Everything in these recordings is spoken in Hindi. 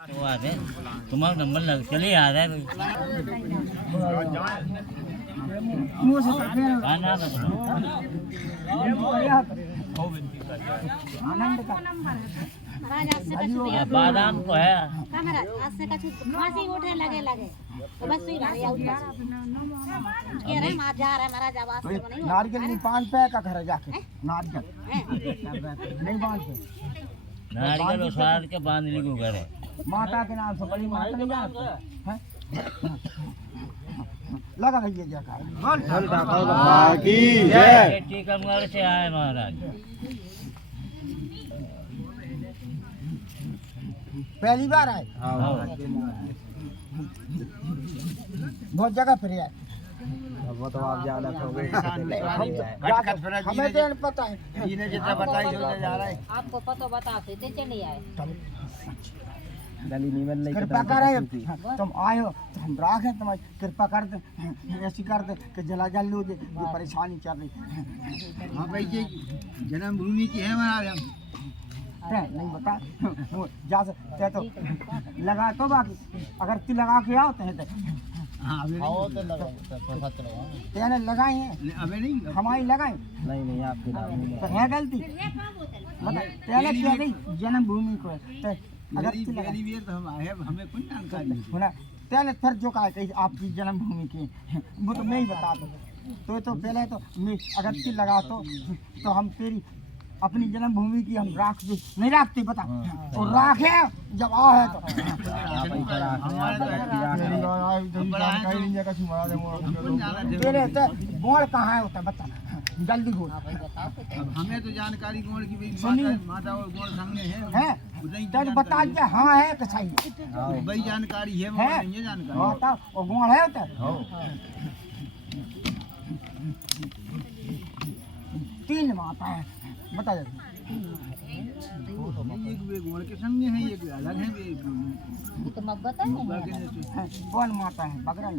तो आ रहे तुम्हारा नंबर लग चले आ रहा है क्या नाम है तुम्हारा? बादाम को है नारियल नहीं पान पे का घर जाके नारियल नहीं बांधते नारियल उसार के बांधने को घर है माता के नाम से बड़ी माता नहीं जानते हैं लगा भैया जगह टीकमगढ़ से आए महाराज। पहली बार आए बहुत जगह फिर आए वो तो आप ज्यादा हमें तो पता है जितना बताई जा रहा है आपको पता बता देते चले आए कृपा करे तुम आए हो तो हम राखें तुम्हारी कृपा कर दे ऐसी कर दे कि जला जल लो जो परेशानी चल रही। हाँ भाई ये जन्मभूमि की है हमारा नहीं बता जा सकते तो लगा तो बाकी अगर तू लगा के आओ तो तेने लगाई है अबे नहीं हमारी लगाई नहीं आपकी तो है गलती मतलब तेने क्या गई जन्मभूमि को तो अगर तू पहली बार तो हम आए हमें कोई जानकारी नहीं होना तेने फिर जो कहा कि आपकी जन्मभूमि की वो तो मैं ही बता दूँ तो पहले तो मैं अगर तू लगा तो हम तेरी अपनी जन्मभूमि की हम राख भी नहीं रखते पता और राखे जब आ है तो तेरे तो बोल कहाँ है होता बता जल्दी बोल। हमें तो जानकारी गोड़ की माता और गोड़ सामने है तो बता दे हाँ है कि सही वही जानकारी है ये जानकारी बता और गोड़ है होता तीन माता है बता दे एक वे गोड़ के संग है एक अलग है तो मगत है कौन माता है बगरल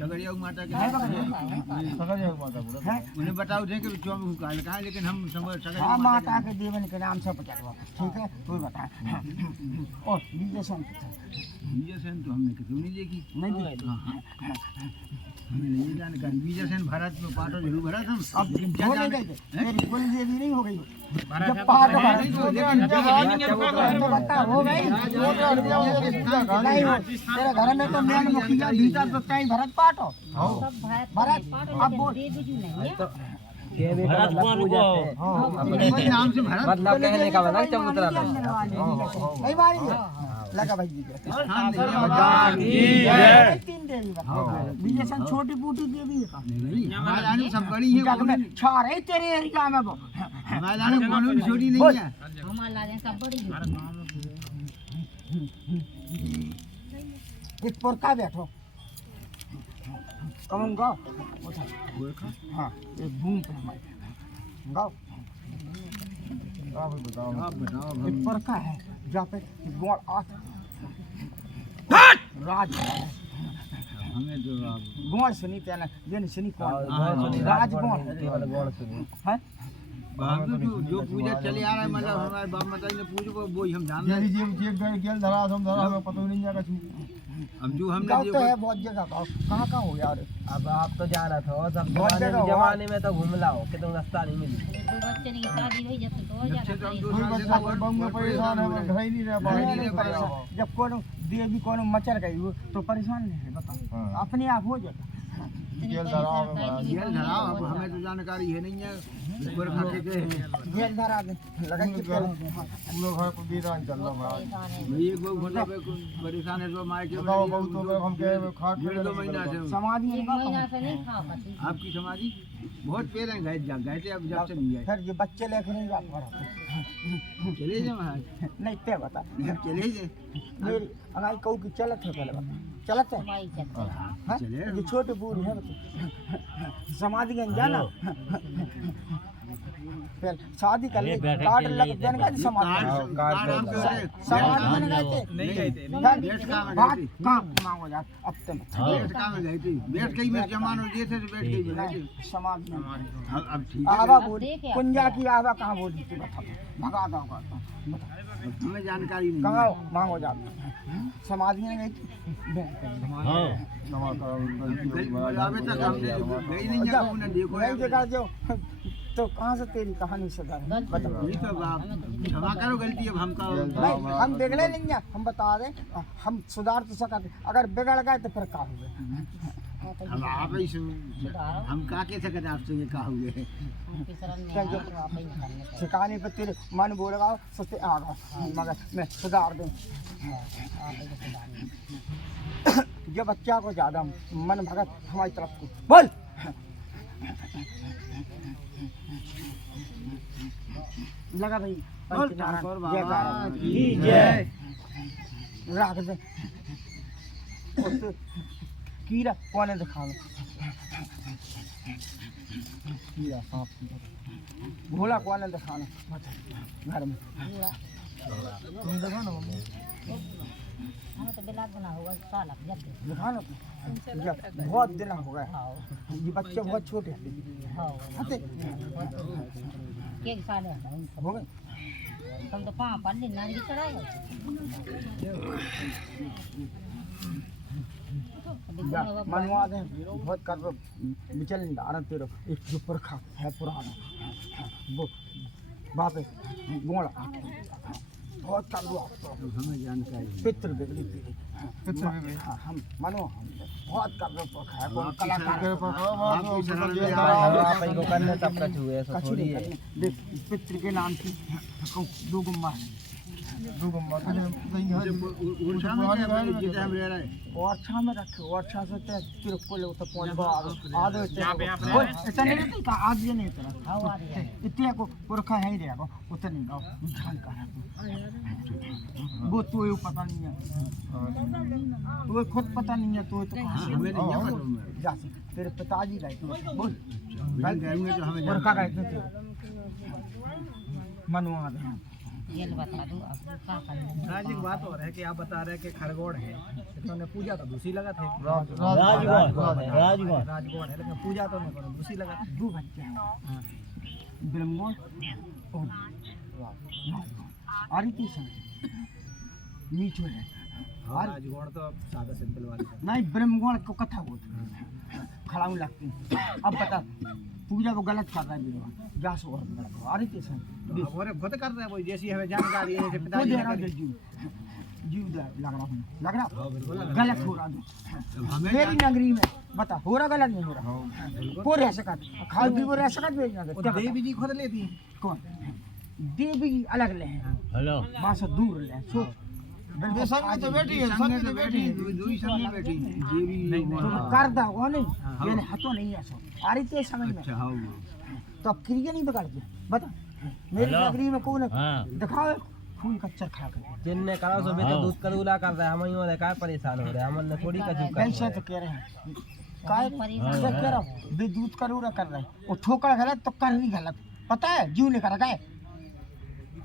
सगड़िया माता के है उन्हें बताओ थे कि कहा लेकिन हम हाँ माता के देवन के नाम से पकड़वा ठीक है तू बता और विजय सेन तो हमने क्यों नहीं देखी नहीं हमें नहीं जानकारी विजय सेन भारत में पाटो जरूर भरा था अब हो नहीं गई तेरी बोली भी नहीं हो गई जब पाटो बता हो गई नहीं हो तेरे घर में तो मेन मुखिया भीतर तो कहीं भरत पाटो भरत अब बोल भरत कौन को नाम से भरत मतलब कहने का मतलब चबूतरा नहीं मारी लगा भाई जी तीन देवी बता विजय सन छोटी बूटी देवी है हमारे सब बड़ी है छा रही तेरे एरिया में वो हमारे कोनो भी छोटी नहीं है हमारे सब बड़ी एक पोरका बैठो कमन गाओ हाँ एक घूम पे हमारे गाओ आप बताओ एक पोरका है जहाँ पे गोड़ आठ राज हमें जो गोड़ सुनी तेना ये नहीं सुनी कौन राज गोड़ है जो पूजा चले आ रहा है मतलब हमारे बाप माता ने पूजा को वो ही हम जान रहे अब जो हमने तो है बहुत जगह कहाँ हो यार अब आप तो जाना था सब जमाने में तो घूम लाओ कि तुम रास्ता नहीं मिली दो बच्चे की शादी हुई जब तो हो जाता जब कोनो देवी कोनो मचल गई हो तो परेशान नहीं है बताओ अपने आप हो जाता जेल धराओ अब हमें तो जानकारी है नहीं है ऊपर खा के गए जेल धरा दे लगा के पूरा घर को बीरान चल रहा है भाई एक वो घंटा पे परेशान है जो मार के बताओ बहुत तो हम के खा के 2 महीना से समाधि महीना से नहीं खा पाती आपकी समाधि बहुत पेड़ हैं गए थे अब जब से नहीं आए फिर ये बच्चे लेके नहीं जा पा रहा चले जाओ महाराज नहीं ते बता चले जाए मेरी अगाई कहू की चलत है पहले बता चलत है माई चलते हाँ? ये छोटे बूढ़ है बता समाधि गंज जाना पहले शादी कर ले अरे बैठक कार्ड चल लग रही है, देने का देखो। समाज समाज में गए थे नहीं गए थे बात कहाँ मांगो जा अब तुम हाँ। बैठ गई में जमान हो गए थे तो बैठ गई समाज में अब ठीक आवा अब बोल देखे आप। कुंजा की आवा कहाँ बोल दी बता भगा दो हमें जानकारी नहीं कहाँ मांगो जा समाज में गई थी हाँ अभी तक हमने गई नहीं है उन्हें देखो नहीं देखा जो तो कहाँ से तेरी कहानी से बता नहीं तो आप क्षमा करो गलती अब हमका नहीं हम बिगड़े नहीं हैं हम बता दें हम सुधार तो सकते अगर बिगड़ गए तो फिर क्या हुए हम आप ही हम का कह सकते आपसे ये कहा हुए उनकी शरण में क्या आए जो तो आप ही निकालने का। सिखाने पे तेरे मन बोल रहा सस्ते आ गए मगर मैं सुधार दूँ आप ही को सुधारने। ये बच्चा को ज्यादा मन भगत हमारी तरफ को बोल लगा भाई पंचनारायण जयकार जय राख दे उस कीड़ा कौन दिखा कीड़ा सांप घोड़ा कौन दिखाना घर में तुम देखो ना हमें तो बिलाट बना होगा साल अब जब दिखाना तो बहुत दिन हो गए ये बच्चे बहुत छोटे हैं हाँ आते एक साल है हो गए तुम तो पाँव पड़ ली नारी चढ़ाए मनवा दे बहुत कर विचल आनंद तेरो एक जो पुरखा है पुराना वो वापस गोड़ बहुत कर दो हमें जानकारी पितृ बिगड़ी पितृ हम मनो हम बहुत कर दो पुरखा है वो कलाकार आपकी शरण में आप इनको करने तब कछ हुए ऐसा कछु थोड़ी नहीं है करने देख पितृ के नाम की दो गुम्मा है दो गुम्मा उल्टा में क्या हम रह रहे हैं वर्षा में रखे वर्षा से तेरे को ले तो पहुंच गो आधे इतना नहीं रहती का आज ये नहीं तेरा इतने को पुरखा है ही रहेगा उतने गाओ ध्यान कर वो तो ये पता नहीं है तो खुद पता नहीं है तो हमें नहीं पता जा तेरे पिताजी गए थे बोल गए तो हमें पुरखा गए थे मनवा दे ये बता दो अब क्या करना राज एक बात और है कि आप बता रहे हैं कि खरगोड़ है तो उन्होंने पूजा तो दूसरी लगा थे राजगौर राजगौर राजगौड़ है लेकिन पूजा तो उन्होंने दूसरी लगा थे दो बच्चे हैं ब्रह्मोल और आरिती संग नीचो है हाँ, राजगौड़ तो सादा सिंपल वाली है। नहीं ब्रह्मगुण को कथा होती खड़ाऊ लगती अब बता पूजा को गलत कर रहा है विद्वान जा सो और गलत हो आरिती संग अब वो खुद कर रहे हैं वही जैसी हमें जानकारी है जैसे वो पिताजी दे ने रहा करी। जीव जीव दे लग रहा हूँ लग रहा हाँ, बिल्कुल लग गलत हो रहा है मेरी नगरी में बता हो रहा गलत नहीं हो रहा वो रह सकत खाओ भी वो रह सकत भी नहीं और देवी जी खुद लेती हैं। कौन देवी अलग ले हैं हेलो वहाँ से दूर ले सो संग में तो बैठी है संग में तो बैठी दो ही संग में बैठी देवी तो कर दा वो नहीं ये हतो नहीं है सो आरी ते समझ में अच्छा हाँ तो अब क्रिया नहीं बिगाड़ दिया बता मेरी हेलो। नगरी में कौन हाँ दिखाओ खून कच्चर खा कर जिनने करा सो भी तो दूध करूला कर रहा है हम ही का परेशान हो रहे हैं हमने थोड़ी कछु कर कैसे तो कह रहे हैं काय परेशान क्या कह रहा हूँ विद्युत करूरा कर रहे हैं वो ठोकर गलत तो कर भी गलत पता है जीव लेकर रखा है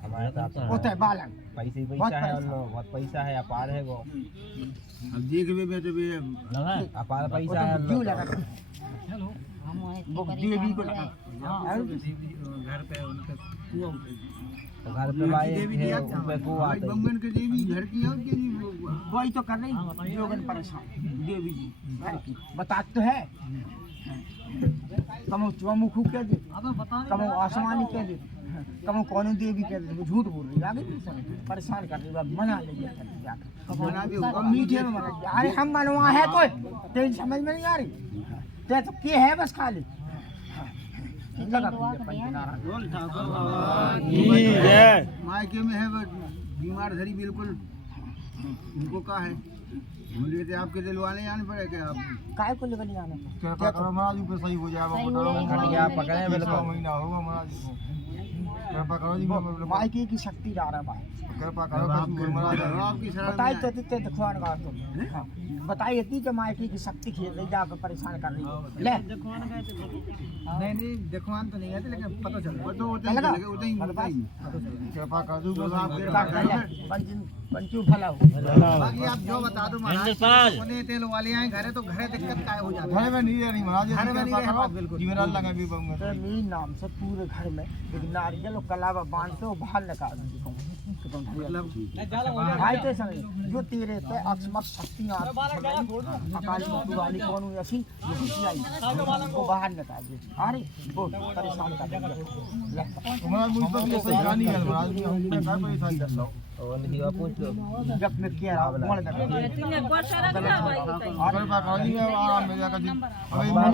हमारे साथ तो होता है बालक पैसे ही बहुत पैसा है पैसा। उन लोगों बहुत पैसा है अपार है वो अब देख भी तो भी लगा अपार वो पैसा है तो उन जीव लोगों लगा का। हम वो देवी को लगा घर पे उनके तो घर पे भाई देवी है दिया उन पे को भाई आते बंगन के देवी घर की है उसके लिए वही तो कर रही जोगन परेशान देवी जी घर की बता तो है कमो चौमुखू कह दे कमो आसमानी कह दे कमो कौन देवी कह दे झूठ बोल रही आगे नहीं समझ परेशान कर रही मना ले मना भी होगा मीठे में मना लिया। अरे हम मनवा है कोई तेरी समझ में नहीं आ रही ते तो के है बस खाली लगा पंचनारायण बोल ठाकुर बाबा मायके में है वो बीमार धरी बिल्कुल उनको कहा है बोलिए थे आपके दिलवाने आने पड़े क्या आप काय को लेकर नहीं आने क्या करो महाराज पे सही हो जाएगा सही हो जाएगा। खटिया पकड़े बिल्कुल महीना होगा महाराज को कृपा करो जी मायके की शक्ति ला रहा भाई कृपा करो आपकी शरण बताई तो तिते दिखवान का तो हाँ बताई इतनी तो मायके की शक्ति खेल रही जाकर परेशान कर रही है ले नहीं देखवान तो नहीं गए थे लेकिन पता चल वो तो उतनी कृपा कर दूं आपके पंचू फला बाकी आप जो बता दो महाराज इंद्रपाल कोने तेल वाले आए घरे तो घरे दिक्कत काय हो जाती घर में नहीं रहनी महाराज घर में नहीं रह बात बिल्कुल जीवन लगा भी तो मेरे नाम से पूरे घर में एक नारियल और कलावा बांध के वो बाहर निकाल भाई तो समझ जो तेरे पे अक्षमक शक्तियां अकाल मृत्यु वाली कौन हुई ऐसी वो बाहर निकाल दे अरे वो परेशान कर देंगे हमारा मुझ पर ये सही कहानी है महाराज हम क्या परेशान कर लो जब मैं कह रहा हूँ कौन लगा अगर मैं कहानी में आराम मिल जाएगा जी अभी लगा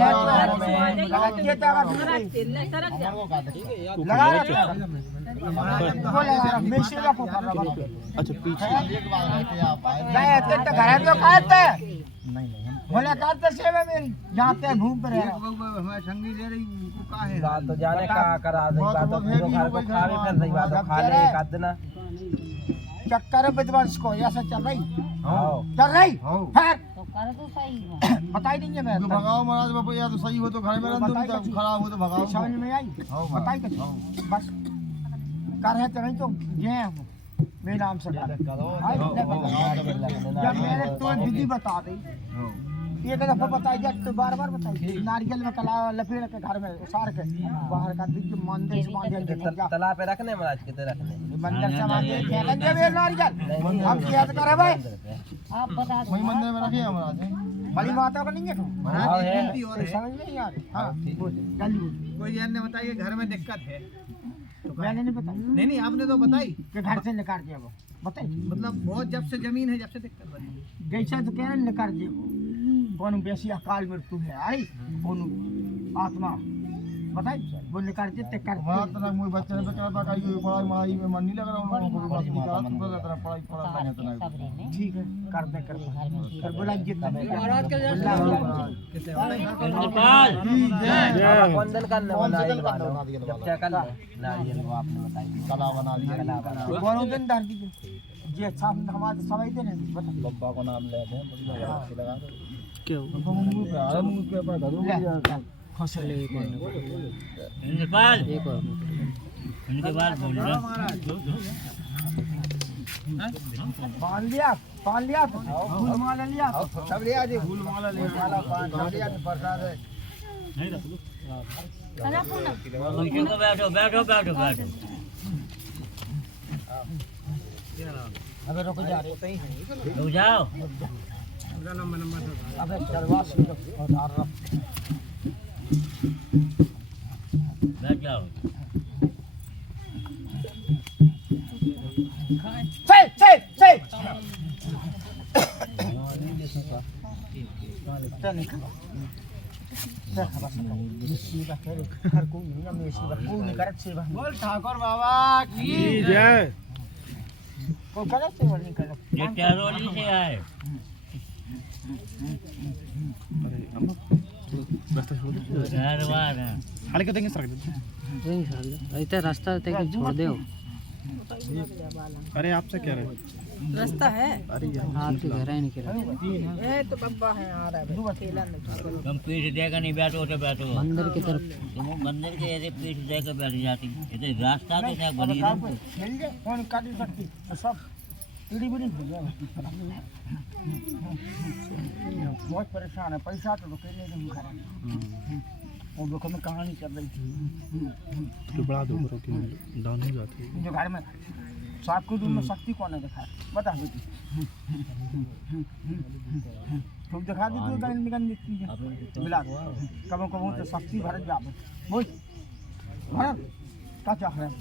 मैं सेवा को कर रहा हूँ अच्छा पीछे एक बार आके आप आए गए थे तो घर तो कहते नहीं बोले कहते सेवा मेरी जाते घूम पर हमें संगी ले रही उनको का है बात तो जाने का करा दे बात तो पूरे घर को खा भी फिर नहीं बात तो खा ले एक आध ना चक्कर विद्वांस को ऐसा चल रही हां चल रही फिर तो कर दो सही है बताई देंगे मैं तो भगाओ महाराज बाबा या तो सही हो तो घर में रह तुम तो खराब हो तो भगाओ समझ में आई बताई कुछ बस कर रहे तो नहीं तो ये मेरे नाम से जब मैंने तो विधि बता दी एक दफा बताई जा तो बार बार बताई नारियल में कला लपेड़ के घर में उसार के बाहर का बीच मंदिर से मंदिर तालाब पे रखने महाराज कितने रखने मंदिर से मंदिर खेलेंगे वे नारियल हम क्या करे भाई आप बता दो वही मंदिर में रखिए महाराज बड़ी माता को नहीं है महाराज एक गिनती और है समझ नहीं आ रही हाँ जल्दी कोई अन्य बताइए घर में दिक्कत है तो मैंने नहीं बताई नहीं आपने तो बताई कि घर से निकाल दिया वो बताई मतलब बहुत जब से जमीन है जब से दिक्कत बनी जैसा तो कह रहे निकाल दिया वो कौन बेसी अकाल मृत्यु है आई कौन आत्मा बताई वो निकाल देते कर हमारा तरह मुझे बच्चे ने कृपा करिए पढ़ाई माई में मन नहीं लग रहा उन लोगों को बात नहीं करा तुम तो तरह पढ़ाई पढ़ा नहीं तना सबरे में ठीक है कर दे कर बुलाइए इंद्रपाल कौन दिन करने वाला है जब क्या कर नारियल वो आपने बताई कला बना लिया कौन दिन डाल दीजिए ये साहब हमारे सवाई देने बता लब्बा को नाम ले दे बढ़िया लगा क्यों तो मुंह पे आ मुंह पे पर धरो फसल ले इंद्रपाल उनके बाद बोल रहा पान लिया फूल माला लिया सब लिया जी फूल माला ले माला पान सब लिया प्रसाद है बैठो बैठो बैठो बैठो अबे रुक जा रहे रुक जाओ अबे चलवास उतार रहा बैठ जाओ से नहीं खा बोल ठाकुर बाबा की जय को करे सेवा नहीं करे ये टहरोली से आए हाल के देंगे सर इतना रास्ता तक छोड़ दो अरे आपसे क्या रहे रास्ता है अरे आप तो घर ही नहीं कर ए तो बब्बा है आ रहा है अकेला नहीं तुम पीठ देकर नहीं बैठो तो बैठो मंदिर की तरफ तुम मंदिर के ऐसे पीठ देकर बैठ जाती ये तो रास्ता तो क्या बनी है मिल गए कौन काट नहीं सकती तो सब टीडी भी नहीं हो गया बहुत परेशान है पैसा तो रुके नहीं खा वो देखो मैं कहानी कर रही थी तो बड़ा दो डाउन हो जाती जो घर में सात को में शक्ति कौन है दिखा बता बेटी तुम दिखा दी तो गन निकल देती है मिला कबो कबो तो शक्ति भरत जावे बोल भरत का चाह रहा है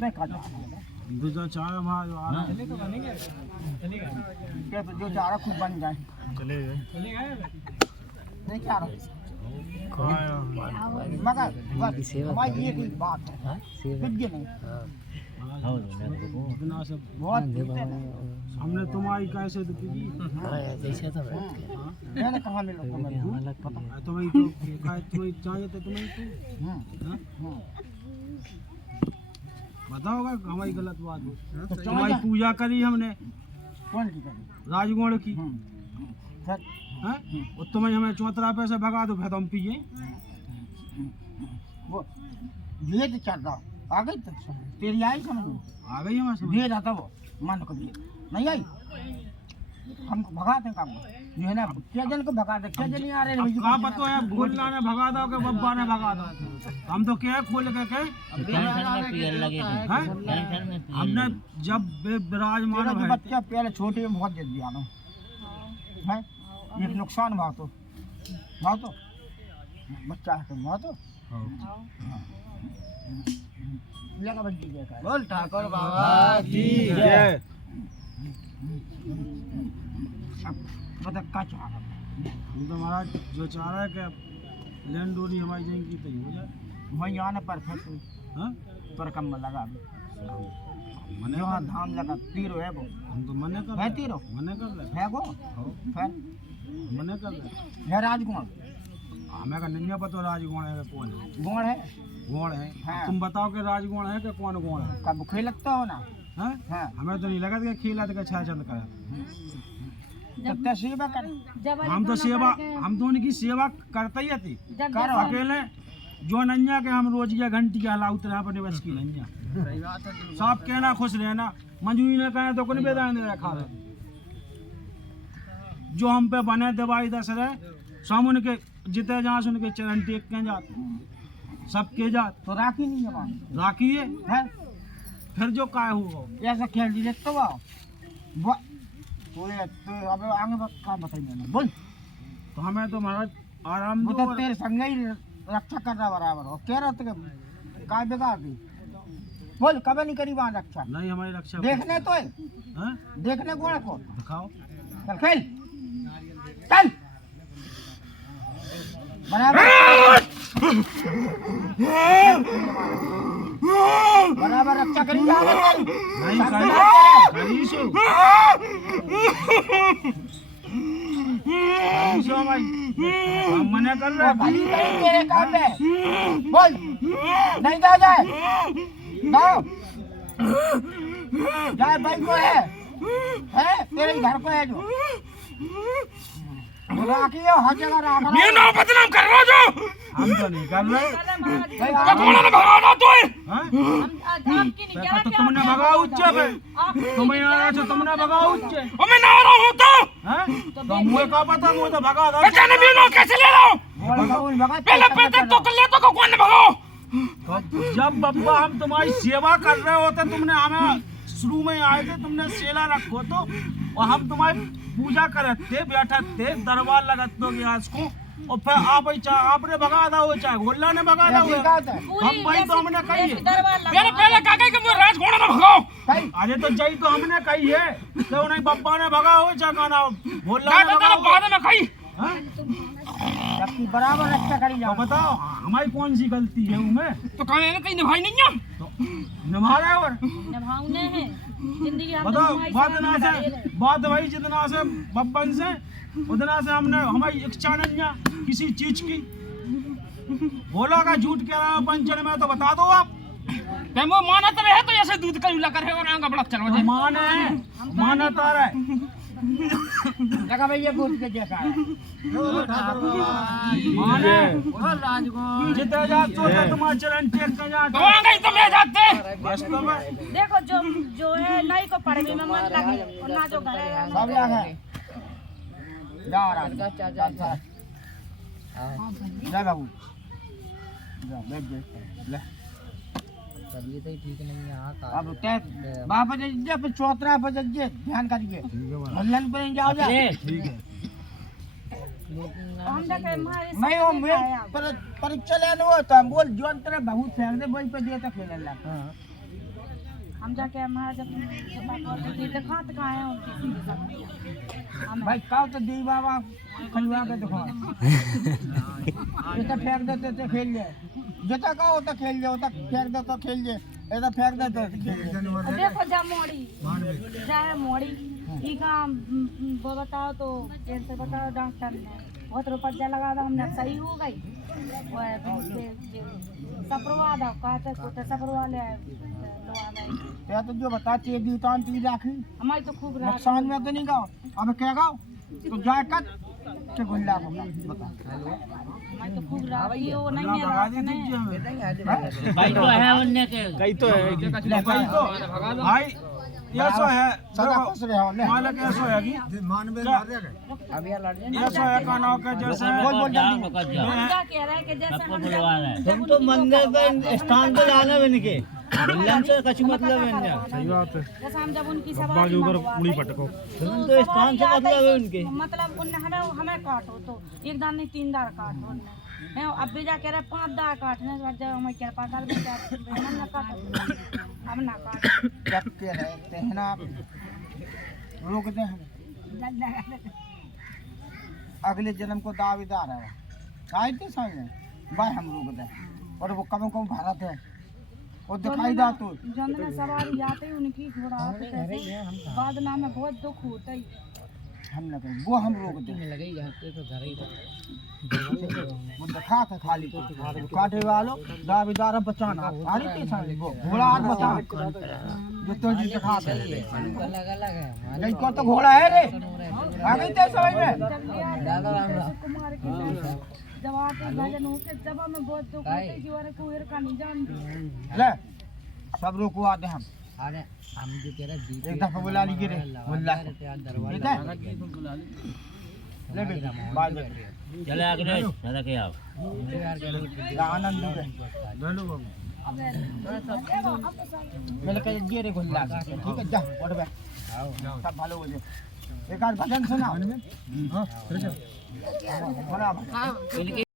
मैं का चाह रहा हूं दूसरा चाय हमारा आ रहा चले तो बनेंगे क्या तो जो चाह रहा खुद बन जाए चले गए नहीं क्या रहा मगर बस हमारी ये कोई बात है विज्ञ नहीं बहुत हमने तुम्हारी कैसे तो की जैसे तो मैंने कहा मिलो तुम्हें तो तुम्हें चाहिए तो तुम्हें बताओगा हमारी गलत बात है। तो हमारी पूजा करी हमने कौन की करी? राजगुण की फिर हैं, और तुम्हें हमें चौतरा पैसे भगा दो फिर तो हम पिए। वो भेद चल रहा आ गई तो तेरी आई समझ में? आ गई हमारे समझ। भेद आता वो मन को भेद नहीं आई, हमको भगाते हैं काम जो है ना, क्या जन को भगाते, क्या जन नहीं आ रहे हैं? कहाँ पता है भोला ने भगा दो के बब्बा ने भगा दो, हम तो क्या खोल के कहे टेंशन में पियर लगे थे, हैं? टेंशन में पियर हमने लगे। जब विराजमान तेरा जो भय बच्चा पहले छोटे में बहुत जल्दी आना है, ये नुकसान भाव तो बच्चा है तो भाव तो लगा बच्ची का बोल ठाकुर बाबा की जय। बता का चाह हम तो महाराज जो चाह रहा है कि लैंड डोरी हमारी जैन की तय हो जाए। वहीं आने पर फिर हाँ पर कम में लगा मने यहाँ धाम लगा तीरो है वो हम तो मने कर है रहे तीरो मने कर रहे है वो फिर मने कर रहे है राजकुमार हमें का नहीं पता राजगुण है कि कौन है। गुण है गुण है हाँ। तुम बताओ कि राजगुण है कि कौन गुण है। कब खेलता हो ना हाँ? हाँ हमें तो नहीं लगा कि खेला तो छह चंद करा। जब तक सेवा कर हम तो उनकी सेवा करते ही थी करो अकेले जो नैया के हम रोज की घंटी के हला उतरे अपने बस की नैया सब कहना खुश रहना मंजूरी ने कहे तो कुछ बेदान नहीं रखा है जो हम पे बने दवाई दस रहे सब उनके जिते जहाँ से उनके चरण टेक के जात सब के जात तो राखी नहीं है वहाँ राखी है फिर जो काय हुआ ऐसा खेल दी देखते हो तो अब आगे का बताइए ना बोल तो हमें तो महाराज आराम वो दो तो तेरे संग ही रक्षा कर रहा बराबर हो कह रहा तो काय बेकार दी बोल कभी नहीं करी वहाँ रक्षा नहीं हमारी रक्षा देखने तो है हाँ? देखने कौन को दिखाओ चल खेल चल बराबर बराबर रक्षा करी जा नहीं करीशो भाई हम मना कर रहे भली नहीं तेरे काम में बोल नहीं जा जाए जाओ जाए भाई को है तेरे घर को है जो राखी है हर जगह राख ये ना बदनाम कर रहा जो हम तो नहीं कर रहे कौन ने भगाना तो है तो तुमने भगाओ उच्चे पे तुम्हें आ रहा है तुमने भगाओ उच्चे और मैं ना आ रहा हूं तो हैं तो मुझे का पता मुझे तो भगा दो जाने भी लो कैसे ले लो पहले तो कर ले तो कौन ने भगाओ जब बब्बा हम तुम्हारी सेवा कर रहे होते तुमने हमें शुरू में आए थे तुमने सेला रखो तो और हम तुम्हारी पूजा करते बैठे थे दरबार लगते हो आज को और फिर आप आपने भगा था वो चाहे गोल्ला ने भगा था हम भाई तो हमने कही है पहले काका के मुझे राज घोड़ा ना भगाओ अरे तो जय तो हमने कही है तो उन्हें बब्बा ने भगा हो चाहे गाना गोल्ला ने भगा बाद में कही जबकि बराबर रक्षा करी जाओ बताओ हमारी कौन सी गलती है उनमें तो कहने ने कहीं निभाई नहीं है निभा रहे और निभाउने हैं जिंदगी हम बताओ बात भाई जितना से बब्बन से उतना से हमने हमारी इच्छा नहीं है किसी चीज की बोला का झूठ कह रहा है पंचन में तो बता दो आप वो माना तो रहे तो ऐसे दूध का उला कर है और आंगा बड़ा चलो माना तो रहा है लगा भैया बोल के जैसा माने जितना जात सोचा तुम्हारा चरण टेक के जा तो आ गई तुम ले जाते देखो जो है नहीं को पढ़ने में मन लगे और ना जो घर है सब लगा जा रहा जा बाबू जा बैठ ले तबीयत ही ठीक नहीं है अब ते बाप जे पे चौतरा पे जे ध्यान करिए हल्लन पे नहीं जाओ जा ठीक है हम देखे हमारे मैं वो मैं परीक्षा लेने वो तो बोल जोन तेरे बहुत फेंक दे वहीं पे दे तो खेलने लग हम जाके हमारा जब देखा तो कहाँ है उनकी भाई काव तो दी बाबा खलवा के देखो ये तो फेंक देते तो खेल ले जता का होता खेल ले होता फेंक दे तो खेल ले ऐसा फेंक दे तो खेल ले देखो जा मोड़ी जाए मोड़ी ठीक है वो बताओ तो कैसे बताओ डॉक्टर ने बहुत रुपया लगा था हमने, सही हो गई। सपरवा दो कहते कुछ सपरवा ले लो आ गई। ते तो जो बताती है दूतान ती राखी हमारी तो खूब रात नुकसान में तो नहीं गाओ, अब क्या गाओ तो जाए कट के गुल्ला को बता। हमारी तो खूब रात ही हो नहीं है रात नहीं। भाई तो है उनने के कई तो है कई तो भाई ऐसा है सदा खुश रहो ले मालक ऐसा है कि मानवे मार रहे अब यार लड़ जाए ऐसा है कानों के जैसे बोल बोल जाओ जल्दी पकड़ जाओ, हम क्या कह रहे हैं कि जैसे सबको हम बुलवा रहे हैं। तुम तो मंदिर पे स्थान पे लाना है इनके मिलन से कुछ मतलब है इनका। सही बात है। जैसे हम जब उनकी बागी सवारी ऊपर मंगवा उड़ी गए, पटको तो स्थान से मतलब है उनके। मतलब उनने हमें काटो तो एक दान नहीं 3 दार काटो उनने हैं। अब बेजा कह रहे 5 दार काटने के बाद जब हमें कृपा कर दे हम ना काटो, हम ना काटो। जब के रहते हैं ना रोक दे हम अगले जन्म को दावेदार है आए थे समझ भाई हम रोक दे और वो कम भारत है वो दिखाई दा तो जन में सवारी जाते ही उनकी घोड़ा आते कैसे बाद में हमें बहुत दुख होता ही। हम न करें वो हम रोक दे लगे जाते तो घर ही वो दिखा था खाली काटे वालों दावेदार बचाना अरे के समझ वो घोड़ा हाथ बचा जो तो जी दिखा दे अलग अलग है नहीं को तो घोड़ा है रे आ गई ते समझ में कुमार के जब आते भजन होते जब हमें बहुत दुख होता है कि वारे को हेर का नहीं जानते। ले सब रोको आते हम अरे हम जो कह रहे एक दफा बुला लीजिए रे बुला ठीक है ले बेटा बाय चले आगे दादा के आओ आनंद मेरे कहे ये रे गुल्ला ठीक है जा उठ बैठ सब ভালো हो जाए एक आध भजन सुना हां बराबर इनके